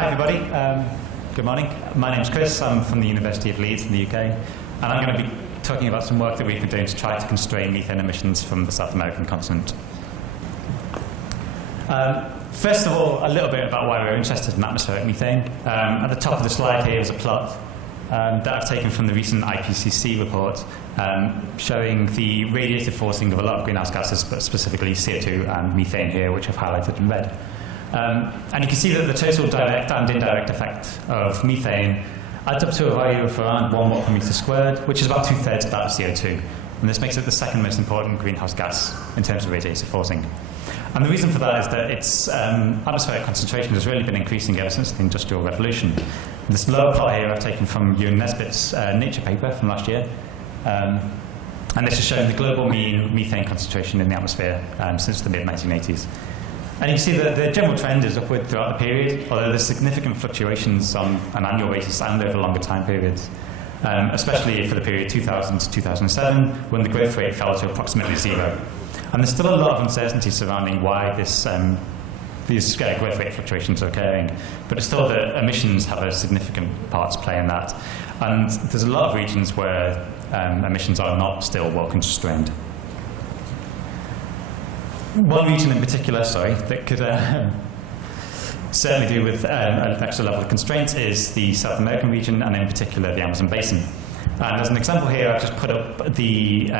Hi everybody, good morning. My name's Chris, I'm from the University of Leeds in the UK, and I'm going to be talking about some work that we've been doing to try to constrain methane emissions from the South American continent. First of all, a little bit about why we're interested in atmospheric methane. At the top of the slide here is a plot that I've taken from the recent IPCC report showing the radiative forcing of a lot of greenhouse gases, but specifically CO2 and methane here, which I've highlighted in red. And you can see that the total direct and indirect effect of methane adds up to a value of around 1 watt per meter squared, which is about 2/3 of that of CO2. And this makes it the second most important greenhouse gas in terms of radiative forcing. And the reason for that is that its atmospheric concentration has really been increasing ever since the Industrial Revolution. This lower plot here I've taken from Ewan Nesbitt's Nature paper from last year. And this is showing the global mean methane concentration in the atmosphere since the mid-1980s. And you can see that the general trend is upward throughout the period, although there's significant fluctuations on an annual basis and over longer time periods, especially for the period 2000 to 2007, when the growth rate fell to approximately 0. And there's still a lot of uncertainty surrounding why these growth rate fluctuations are occurring, but it's still that emissions have a significant part to play in that. And there's a lot of regions where emissions are not still well constrained. One region in particular, that could certainly do with an extra level of constraints is the South American region, and in particular the Amazon basin. And as an example here, I've just put up the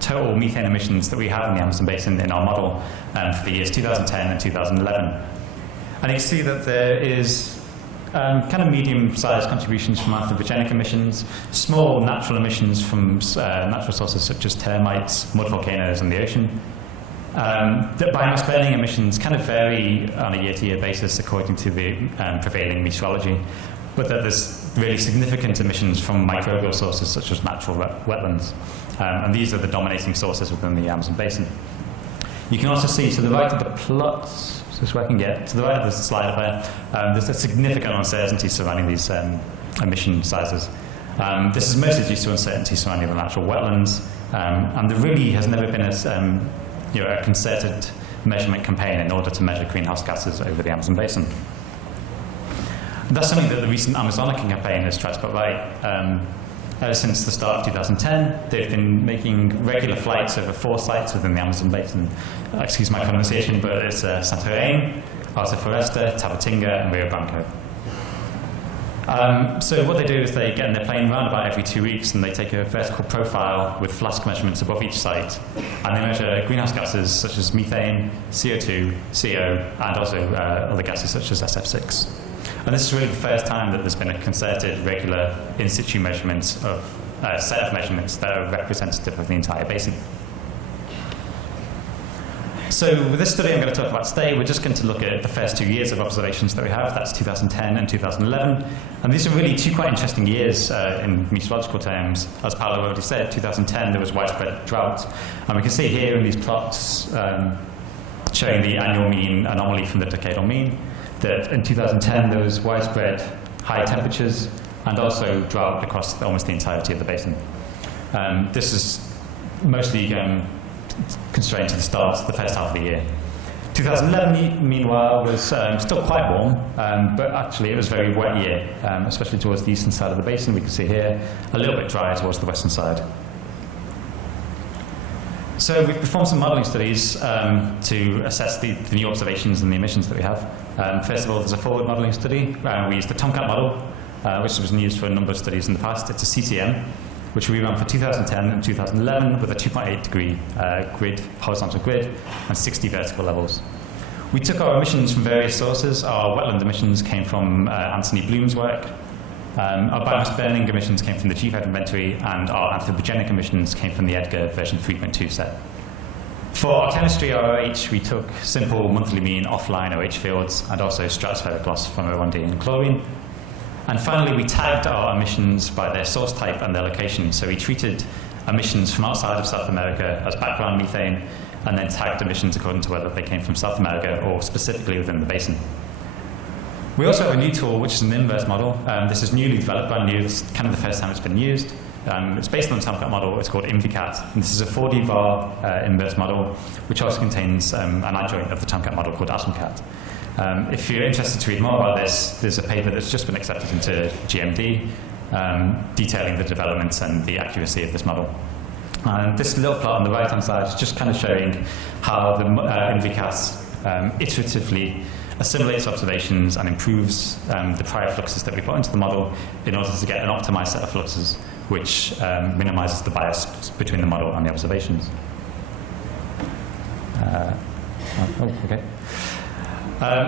total methane emissions that we have in the Amazon basin in our model for the years 2010 and 2011. And you see that there is kind of medium-sized contributions from anthropogenic emissions, small natural emissions from natural sources such as termites, mud volcanoes, and the ocean. That biomass burning emissions kind of vary on a year-to-year basis according to the prevailing meteorology, but that there's really significant emissions from microbial sources such as natural wetlands. And these are the dominating sources within the Amazon basin. You can also see to the right of the plots, so I can get to the right of the slide there, there's a significant uncertainty surrounding these emission sizes. This is mostly due to uncertainty surrounding the natural wetlands, and there really has never been a concerted measurement campaign in order to measure greenhouse gases over the Amazon basin. And that's something that the recent Amazonica campaign has tried to put right. Ever since the start of 2010, they've been making regular flights over 4 sites within the Amazon basin. Excuse my pronunciation, but it's Santarém, Alta Floresta, Tabatinga, and Rio Branco. So what they do is they get in their plane around about every 2 weeks, and they take a vertical profile with flask measurements above each site, and they measure greenhouse gases such as methane, CO2, CO, and also other gases such as SF6. And this is really the first time that there's been a concerted, regular, in-situ measurement of a set of measurements that are representative of the entire basin. So with this study I'm going to talk about today, we're just going to look at the first 2 years of observations that we have. That's 2010 and 2011. And these are really 2 quite interesting years in meteorological terms. As Paolo already said, 2010 there was widespread drought. And we can see here in these plots showing the annual mean anomaly from the decadal mean, that in 2010 there was widespread high temperatures and also drought across almost the entirety of the basin. This is mostly constrained to the start, the first half of the year. 2011, meanwhile, was still quite warm, but actually it was a very wet year, especially towards the eastern side of the basin. We can see here a little bit drier towards the western side. So we've performed some modelling studies to assess the new observations and the emissions that we have. First of all, there's a forward modelling study. We used the Tomcat model, which was used for a number of studies in the past. It's a CTM, which we ran for 2010 and 2011 with a 2.8-degree grid, horizontal grid, and 60 vertical levels. We took our emissions from various sources. Our wetland emissions came from Anthony Bloom's work. Our biomass burning emissions came from the GFED inventory, and our anthropogenic emissions came from the Edgar version 3.2 set. For our chemistry, our OH, we took simple monthly mean offline OH fields and also stratospheric loss from O1D and chlorine. And finally, we tagged our emissions by their source type and their location. So we treated emissions from outside of South America as background methane, and then tagged emissions according to whether they came from South America or specifically within the basin. We also have a new tool, which is an inverse model. This is newly developed, brand new. This is kind of the first time it's been used. It's based on the Tomcat model. It's called IGAC. And this is a 4D VAR inverse model, which also contains an adjoint of the Tomcat model called AtomCat. If you're interested to read more about this, there's a paper that's just been accepted into GMD detailing the developments and the accuracy of this model. And this little plot on the right-hand side is just kind of showing how the IGAC iteratively assimilates observations and improves the prior fluxes that we put into the model in order to get an optimized set of fluxes which minimizes the bias between the model and the observations.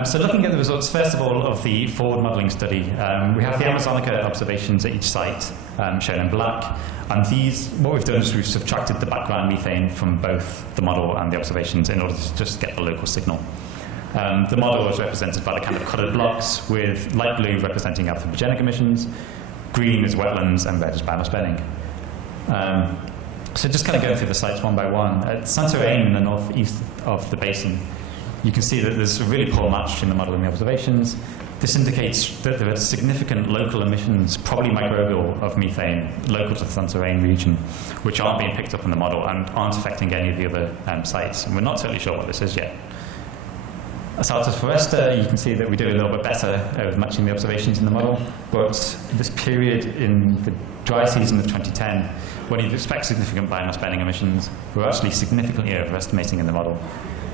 So looking at the results, first of all, of the forward modeling study, we have the Amazonica observations at each site shown in black. And these, what we've done is we've subtracted the background methane from both the model and the observations in order to just get the local signal. The model is represented by the kind of colored blocks, with light blue representing anthropogenic emissions, green is wetlands, and red is biomass burning. So just kind of going through the sites one by one. At Santarém, in the northeast of the basin, you can see that there's a really poor match between the model and the observations. This indicates that there are significant local emissions, probably microbial, of methane local to the Santarém region, which aren't being picked up in the model and aren't affecting any of the other sites. And we're not totally sure what this is yet. At Saltas Foresta, you can see that we do a little bit better of matching the observations in the model, but this period in the dry season of 2010, when you'd expect significant biomass burning emissions, we're actually significantly overestimating in the model.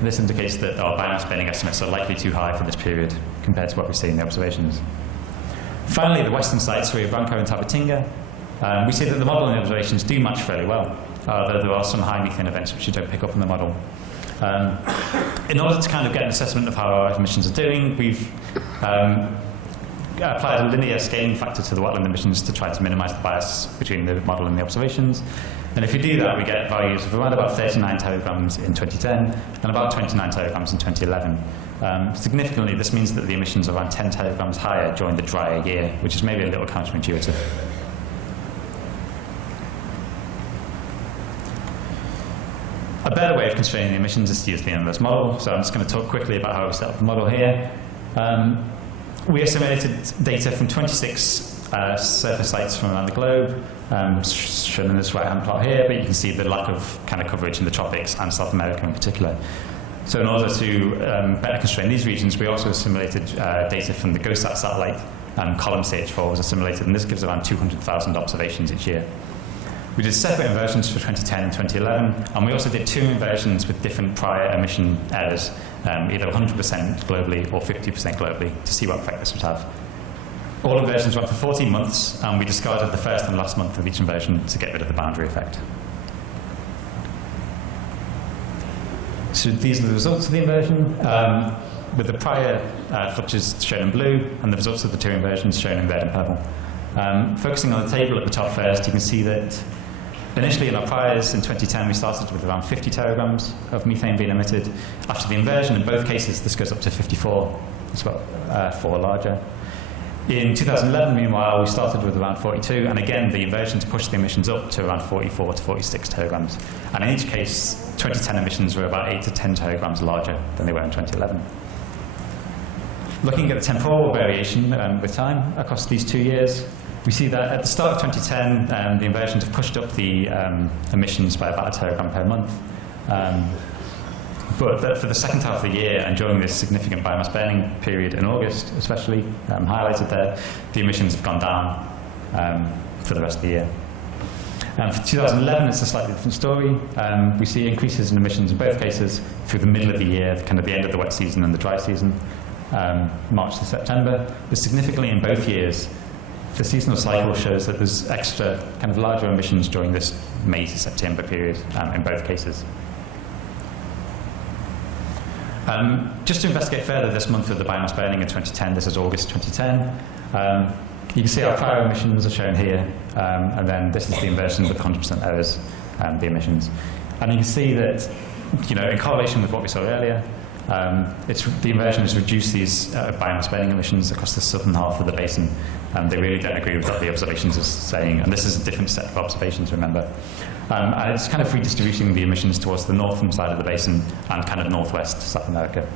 This indicates that our biomass burning estimates are likely too high for this period compared to what we see in the observations. Finally, the western sites, Rio Branco and Tabatinga, we see that the model and the observations do match fairly well, though there are some high methane events which you don't pick up in the model. In order to kind of get an assessment of how our emissions are doing, we've applied a linear scaling factor to the wetland emissions to try to minimize the bias between the model and the observations. And if we do that, we get values of around about 39 terograms in 2010 and about 29 terograms in 2011. Significantly, this means that the emissions are around 10 terograms higher during the drier year, which is maybe a little counterintuitive. A better way of constraining the emissions is to use the inverse model. So I'm just going to talk quickly about how we set up the model here. We assimilated data from 26 surface sites from around the globe, shown in this right-hand plot here, but you can see the lack of kind of coverage in the tropics and South America in particular. So in order to better constrain these regions, we also assimilated data from the GOSAT satellite, column CH4 was assimilated, and this gives around 200,000 observations each year. We did separate inversions for 2010 and 2011, and we also did 2 inversions with different prior emission errors, either 100% globally or 50% globally, to see what effect this would have. All inversions went for 14 months, and we discarded the first and last month of each inversion to get rid of the boundary effect. So these are the results of the inversion, with the prior fluxes shown in blue, and the results of the 2 inversions shown in red and purple. Focusing on the table at the top first, you can see that initially in our priors in 2010 we started with around 50 terograms of methane being emitted. After the inversion, in both cases this goes up to 54, it's about 4 larger. In 2011, meanwhile, we started with around 42, and again the inversions pushed the emissions up to around 44 to 46 terograms. And in each case, 2010 emissions were about 8 to 10 terograms larger than they were in 2011. Looking at the temporal variation with time across these 2 years, we see that at the start of 2010, the inversions have pushed up the emissions by about a teragram per month. But for the second half of the year, and during this significant biomass burning period in August, especially highlighted there, the emissions have gone down for the rest of the year. For 2011, it's a slightly different story. We see increases in emissions in both cases through the middle of the year, kind of the end of the wet season and the dry season. March to September, but significantly in both years, the seasonal cycle shows that there's extra kind of larger emissions during this May to September period in both cases. Just to investigate further this month of the biomass burning in 2010, this is August 2010, you can see our prior emissions are shown here, and then this is the inversion with 100% errors, the emissions. And you can see that, in correlation with what we saw earlier, the inversion has reduced these biomass burning emissions across the southern half of the basin. They really don't agree with what the observations are saying, and this is a different set of observations, remember. And it's kind of redistributing the emissions towards the northern side of the basin and kind of northwest South America.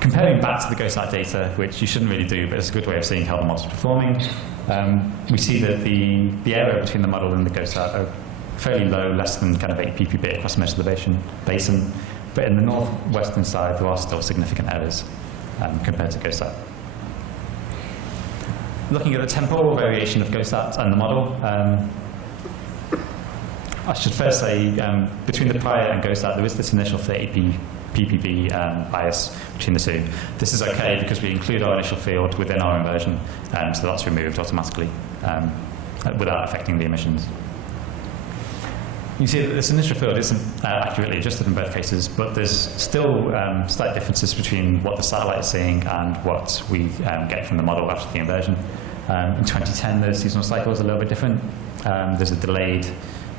Comparing back to the GOSAT data, which you shouldn't really do, but it's a good way of seeing how the model's performing, we see that the error between the model and the GOSAT are fairly low, less than kind of 8 ppb across most of the basin. But in the northwestern side, there are still significant errors. compared to GOSAT. Looking at the temporal variation of GOSAT and the model, I should first say between the prior and GOSAT, there is this initial 30 ppb bias between the two. This is okay because we include our initial field within our inversion, so that's removed automatically without affecting the emissions. You see that this initial field isn't accurately adjusted in both cases, but there's still slight differences between what the satellite is seeing and what we get from the model after the inversion. In 2010, the seasonal cycle is a little bit different. There's a delayed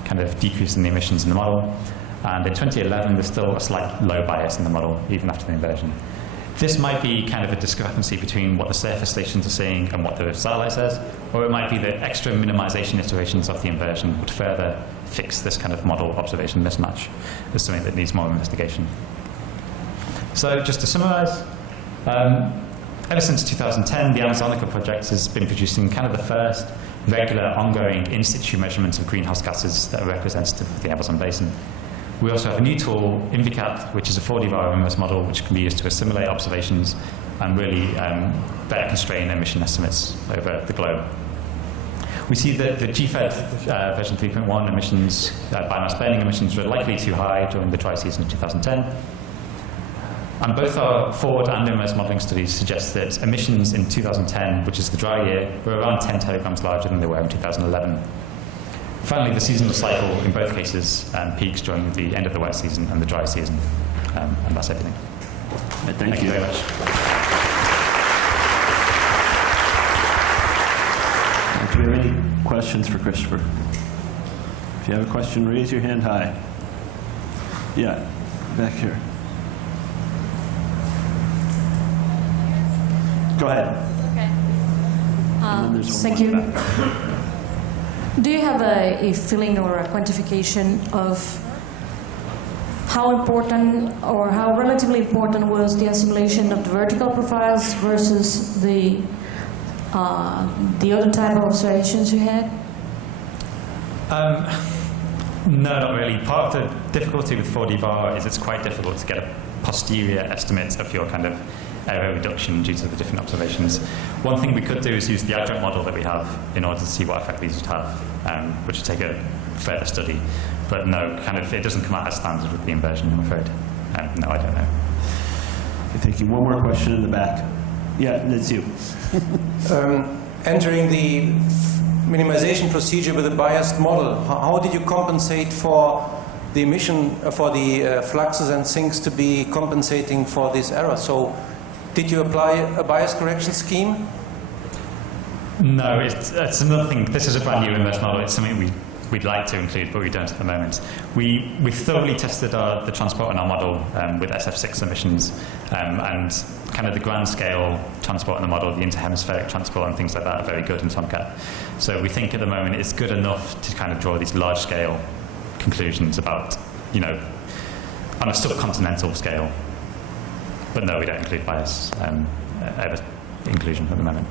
kind of decrease in the emissions in the model. And in 2011, there's still a slight low bias in the model, even after the inversion. This might be kind of a discrepancy between what the surface stations are seeing and what the satellite says, or it might be that extra minimization iterations of the inversion would further fix this kind of model observation mismatch. It's something that needs more investigation. So just to summarize, ever since 2010, the Amazonica project has been producing kind of the first regular, ongoing, in-situ measurements of greenhouse gases that are representative of the Amazon basin. We also have a new tool, IGAC, which is a 4D RMS model, which can be used to assimilate observations and really better constrain emission estimates over the globe. We see that the GFED version 3.1 emissions, biomass burning emissions, were likely too high during the dry season of 2010. And both our forward and inverse modelling studies suggest that emissions in 2010, which is the dry year, were around 10 teragrams larger than they were in 2011. Finally, the seasonal cycle in both cases peaks during the end of the wet season and the dry season. And that's everything. Thank you very much. Do we have any questions for Christopher? If you have a question, raise your hand high. Yeah, back here. Go ahead. Okay. Thank you. Do you have a feeling or a quantification of how important or how relatively important was the assimilation of the vertical profiles versus the other type of observations you had? No, not really. Part of the difficulty with 4D VAR is it's quite difficult to get a posterior estimate of your kind of error reduction due to the different observations. One thing we could do is use the IGAC model that we have in order to see what effect these would have, which would take a further study. But no, kind of, it doesn't come out as standard with the inversion, I'm afraid. No, I don't know. Okay, thank you. One more question in the back. Yeah, that's you. Entering the minimization procedure with a biased model, how did you compensate for the emission, for the fluxes and sinks to be compensating for this error? So did you apply a bias correction scheme? No, it's another thing. This is a brand new inverse model. It's something we'd like to include, but we don't at the moment. We've thoroughly tested the transport in our model with SF6 emissions, and kind of the grand scale transport in the model, the interhemispheric transport and things like that are very good in Tomcat. So we think at the moment it's good enough to kind of draw these large scale conclusions about, you know, on a subcontinental scale. But no, we don't include bias inclusion at the moment.